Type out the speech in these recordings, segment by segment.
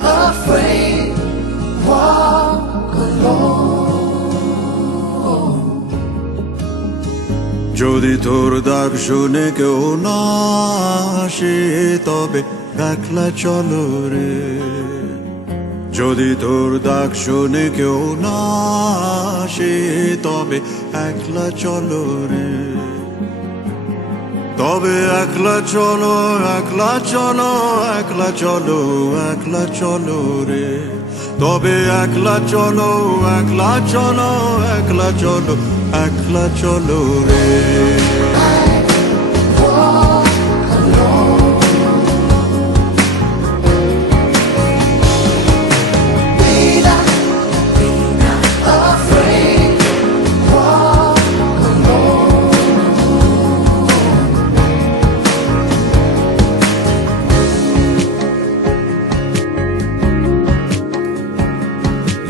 afraid, walk alone. যদি তোর ডাক শুনে কেউ না আসে তবে একলা চলো রে। যদি তোর ডাক শুনে কেউ না আসে তবে একলা চলো রে। তবে একলা চলো, একলা চলো, একলা চলো, একলা চলো রে। তবে একলা চলো, একলা চলো, একলা চলো, একলা চলো রে।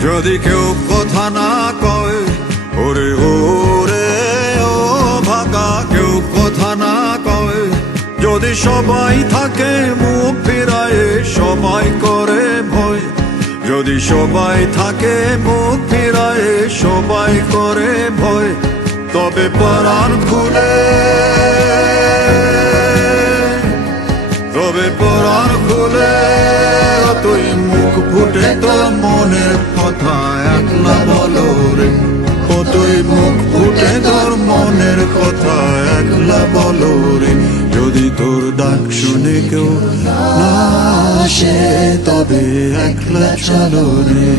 যদি কেউ কথা না কয়, ওরে ওরে ও ভাগা, কেউ কথা না কয়। যদি সবাই থাকে মুখ ফিরায়ে, সবাই করে ভয়। যদি সবাই থাকে মুখ ফিরায়ে, সবাই করে ভয়। তবে পরাণ খুলে, তবে পরাণ খুলে তুই মুখ ফুটে তোর মনের কথা একলা বলো রে। ও তুই মুখ ফুটে তোর মনের কথা একলা বলো রে। যদি তোর ডাক শুনে কেউ না আসে তবে একলা চলো রে।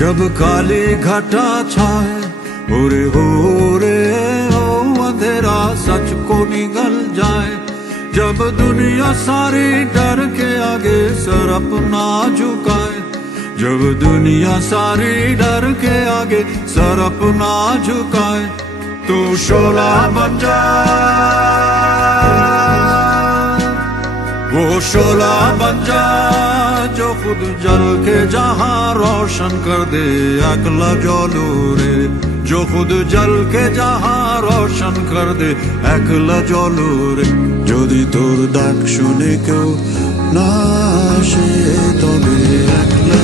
जब काली घटा छाए ओरे हो रे हो अंधेरा सच को निगल जाए। जब दुनिया सारी डर के आगे सर अपना झुकाए। जब दुनिया सारी डर के आगे सर अपना झुकाए। तू शोला बन जा, वो शोला बन जा जो खुद जल के जहां रोशन कर दे একলা জ্বলো রে। जो खुद जल के जहां रोशन कर दे একলা জ্বলো রে। যদি তোর ডাক শুনে কেউ না আসে তবে একলা